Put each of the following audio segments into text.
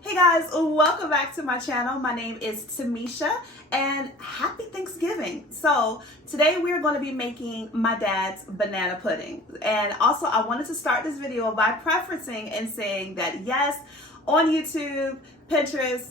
Hey guys, welcome back to my channel. My name is Tamisha and happy Thanksgiving. So today we're going to be making my dad's banana pudding. And also I wanted to start this video by preferencing and saying that yes, on YouTube, Pinterest,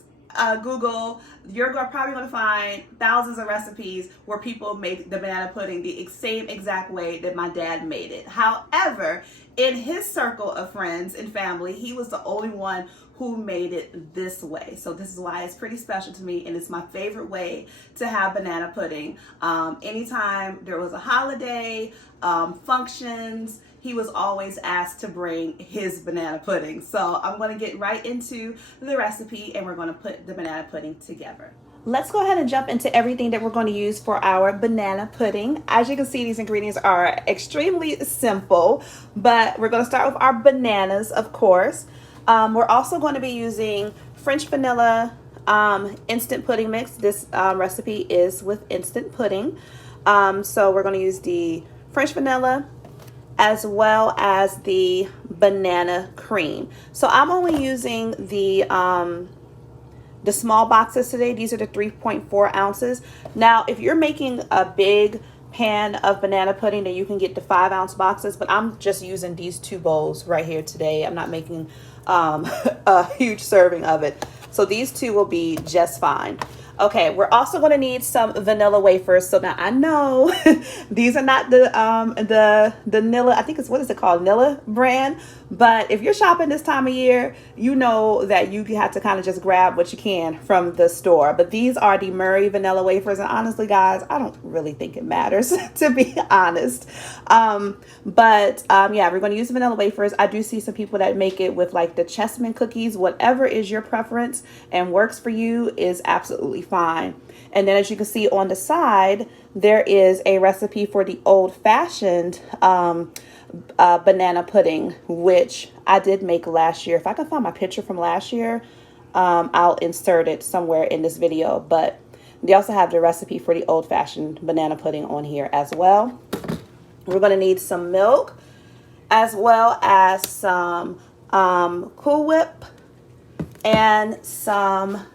Google, you're probably going to find thousands of recipes where people make the banana pudding the same exact way that my dad made it. However, in his circle of friends and family, he was the only one who made it this way. So this is why it's pretty special to me, and it's my favorite way to have banana pudding. Anytime there was a holiday, functions, he was always asked to bring his banana pudding. So I'm going to get right into the recipe and we're going to put the banana pudding together. Let's go ahead and jump into everything that we're going to use for our banana pudding. As you can see, these ingredients are extremely simple, but we're going to start with our bananas, of course. We're also going to be using French vanilla instant pudding mix. This recipe is with instant pudding. So we're going to use the French vanilla as well as the banana cream. So I'm only using the small boxes today. These are the 3.4 ounces. Now, if you're making a big pan of banana pudding, then you can get the 5-ounce boxes, but I'm just using these 2 bowls right here today. I'm not making a huge serving of it. So these 2 will be just fine. Okay, we're also going to need some vanilla wafers. So now I know these are not the Nilla, I think it's, what is it called? Nilla brand. But if you're shopping this time of year, you know that you have to kind of just grab what you can from the store. But these are the Murray vanilla wafers. And honestly, guys, I don't really think it matters, to be honest. Yeah, we're going to use the vanilla wafers. I do see some people that make it with like the chessmen cookies. Whatever is your preference and works for you is absolutely fine. And then as you can see on the side, there is a recipe for the old-fashioned banana pudding, which I did make last year. If I can find my picture from last year, I'll insert it somewhere in this video. But they also have the recipe for the old-fashioned banana pudding on here as well. We're going to need some milk as well as some Cool Whip and some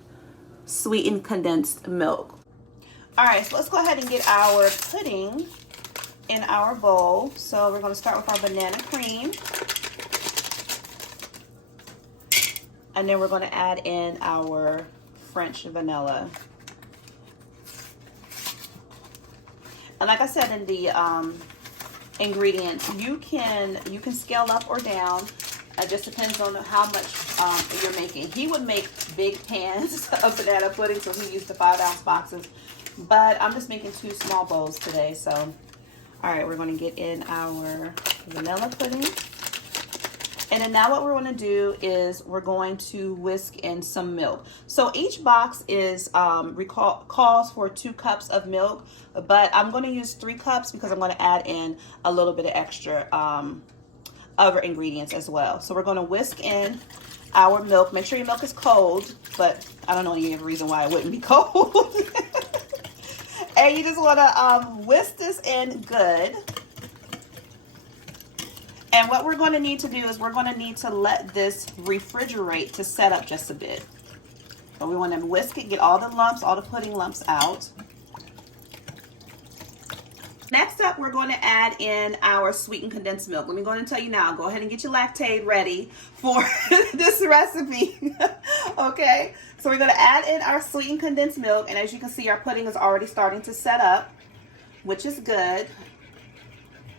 sweetened condensed milk. All right, so let's go ahead and get our pudding in our bowl. So we're going to start with our banana cream. And then we're going to add in our French vanilla. And like I said in the ingredients, you can scale up or down. It just depends on how much you're making. He would make big pans of banana pudding, so he used the 5-ounce boxes. But I'm just making 2 small bowls today. So, all right, we're going to get in our vanilla pudding. And then now what we're going to do is we're going to whisk in some milk. So each box is calls for 2 cups of milk, but I'm going to use 3 cups because I'm going to add in a little bit of extra other ingredients as well. So we're going to whisk in our milk. Make sure your milk is cold, but I don't know any reason why it wouldn't be cold. And you just want to whisk this in good. And what we're going to need to do is we're going to need to let this refrigerate to set up just a bit. So we want to whisk it, get all the lumps, all the pudding lumps out. Next up, we're going to add in our sweetened condensed milk. Let me go ahead and tell you now, go ahead and get your Lactaid ready for this recipe. Okay, so we're going to add in our sweetened condensed milk. And as you can see, our pudding is already starting to set up, which is good.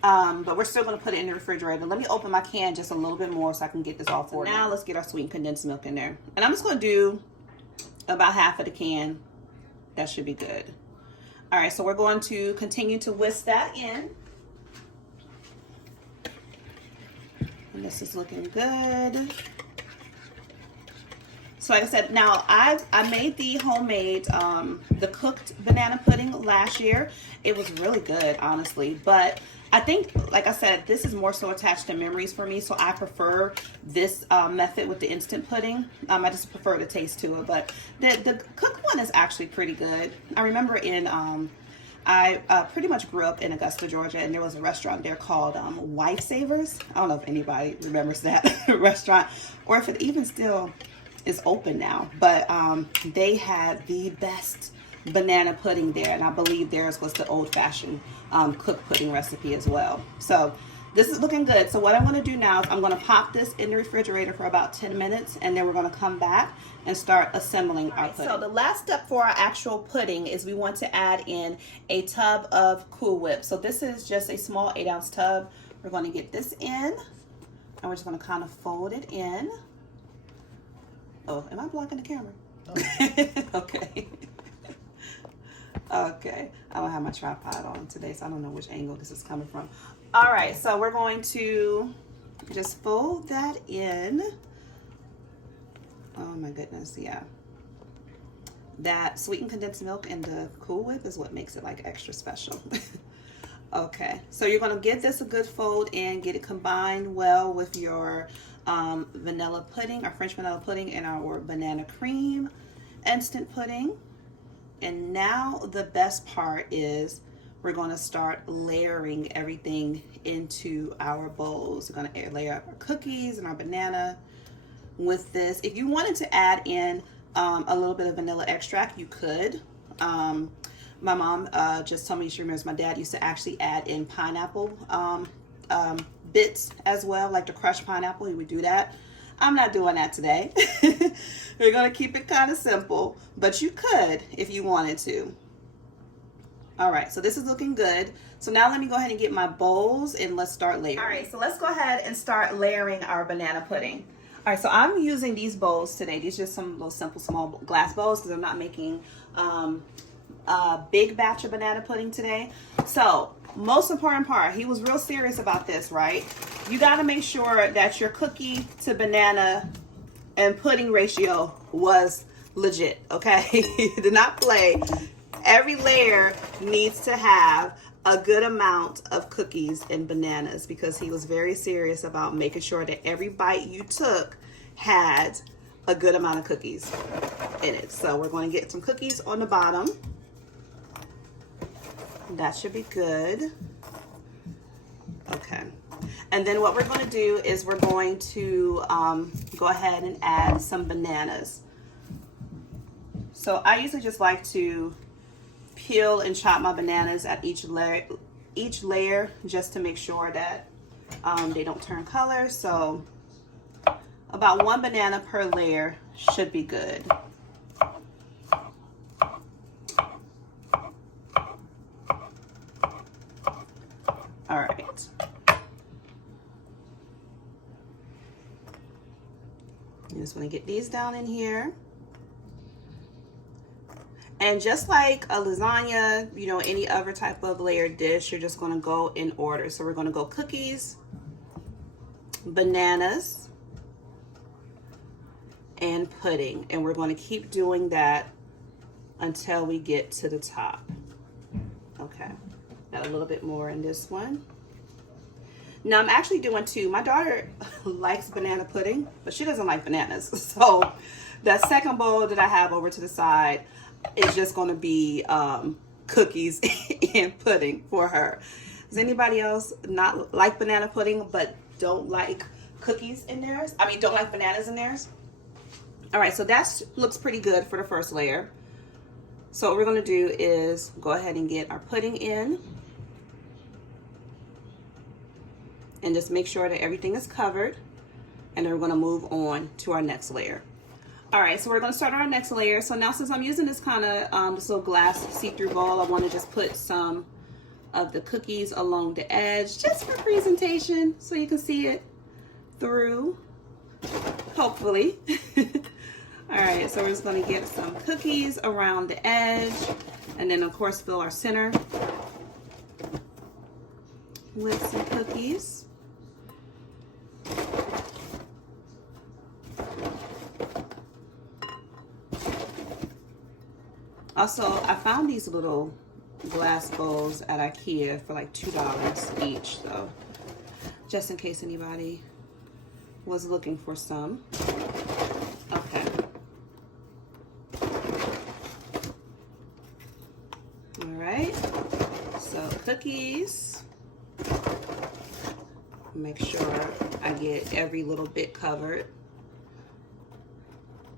But we're still going to put it in the refrigerator. Let me open my can just a little bit more so I can get this all for you. Now let's get our sweetened condensed milk in there. And I'm just going to do about half of the can. That should be good. All right, so we're going to continue to whisk that in. And this is looking good. So like I said, now I made the homemade, the cooked banana pudding last year. It was really good, honestly. But I think, like I said, this is more so attached to memories for me. So I prefer this method with the instant pudding. I just prefer the taste to it. But the cooked one is actually pretty good. I remember in, I pretty much grew up in Augusta, Georgia, and there was a restaurant there called Lifesavers. I don't know if anybody remembers that restaurant, or if it even still is open now, but they had the best banana pudding there, and I believe theirs was the old-fashioned cooked pudding recipe as well. So this is looking good. So what I'm going to do now is I'm going to pop this in the refrigerator for about 10 minutes, and then we're going to come back and start assembling our pudding. So the last step for our actual pudding is we want to add in a tub of Cool Whip. So this is just a small 8-ounce tub. We're going to get this in, and we're just going to kind of fold it in. Oh, am I blocking the camera? Oh. Okay. Okay, I don't have my tripod on today, so I don't know which angle this is coming from. All right, so we're going to just fold that in. Oh my goodness, yeah. That sweetened condensed milk and the Cool Whip is what makes it like extra special. Okay, so you're gonna give this a good fold and get it combined well with your vanilla pudding, our French vanilla pudding, and our banana cream instant pudding. And now the best part is we're going to start layering everything into our bowls. We're going to layer up our cookies and our banana with this. If you wanted to add in a little bit of vanilla extract, you could. My mom just told me she remembers my dad used to actually add in pineapple bits as well, like the crushed pineapple. He would do that. I'm not doing that today. We're going to keep it kind of simple, but you could if you wanted to. All right, so this is looking good. So now let me go ahead and get my bowls and let's start layering. All right, so let's go ahead and start layering our banana pudding. All right, so I'm using these bowls today. These are just some little simple small glass bowls because I'm not making a big batch of banana pudding today. So most important part, he was real serious about this, right? You got to make sure that your cookie to banana and pudding ratio was legit, okay? Do not play. Every layer needs to have a good amount of cookies and bananas because he was very serious about making sure that every bite you took had a good amount of cookies in it. So we're going to get some cookies on the bottom. That should be good. Okay. And then what we're going to do is we're going to go ahead and add some bananas. So I usually just like to peel and chop my bananas at each layer just to make sure that they don't turn color. So about 1 banana per layer should be good. All right. You just want to get these down in here. And just like a lasagna, you know, any other type of layered dish, you're just going to go in order. So we're going to go cookies, bananas, and pudding. And we're going to keep doing that until we get to the top. Okay. Got a little bit more in this one. Now I'm actually doing 2. My daughter likes banana pudding, but she doesn't like bananas. So that second bowl that I have over to the side is just going to be cookies and pudding for her. Does anybody else not like banana pudding but don't like cookies in theirs? I mean, don't like bananas in theirs? All right, so that looks pretty good for the first layer. So what we're going to do is go ahead and get our pudding in. And just make sure that everything is covered. And then we're going to move on to our next layer. All right, so we're going to start our next layer. So now since I'm using this kind of this little glass see-through bowl, I want to just put some of the cookies along the edge just for presentation so you can see it through, hopefully. All right, so we're just going to get some cookies around the edge and then of course fill our center with some cookies. Also, I found these little glass bowls at IKEA for like $2 each, so just in case anybody was looking for some. Okay. All right, so cookies. Make sure I get every little bit covered.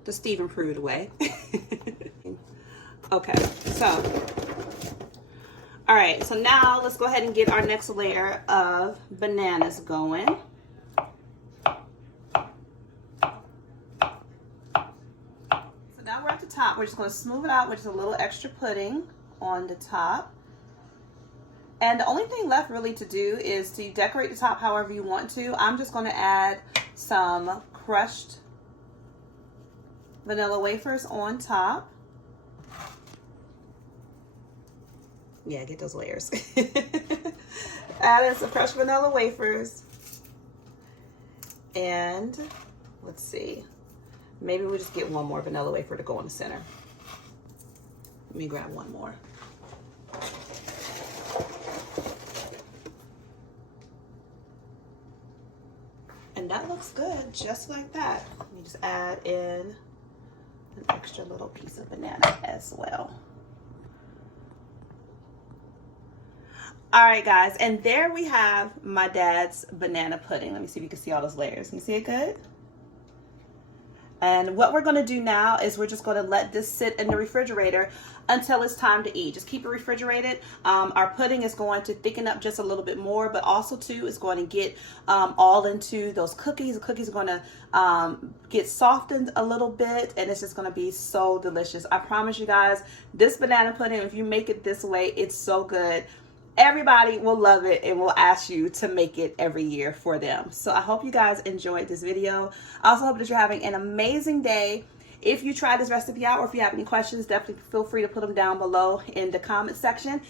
the Stephen Pruitt way. Okay, so, all right, so now let's go ahead and get our next layer of bananas going. So now we're at the top. We're just going to smooth it out with just a little extra pudding on the top. And the only thing left really to do is to decorate the top however you want to. I'm just going to add some crushed vanilla wafers on top. Yeah, get those layers. Add in some crushed vanilla wafers. And let's see. Maybe we'll just get one more vanilla wafer to go in the center. Let me grab one more. And that looks good, just like that. Let me just add in an extra little piece of banana as well. All right, guys, and there we have my dad's banana pudding. Let me see if you can see all those layers. Can you see it good? And what we're going to do now is we're just going to let this sit in the refrigerator until it's time to eat. Just keep it refrigerated. Our pudding is going to thicken up just a little bit more, but also too is going to get all into those cookies. The cookies are going to get softened a little bit, and it's just going to be so delicious. I promise you guys, this banana pudding, if you make it this way, it's so good. Everybody will love it and will ask you to make it every year for them. So I hope you guys enjoyed this video. I also hope that you're having an amazing day. If you try this recipe out or if you have any questions, definitely feel free to put them down below in the comment section.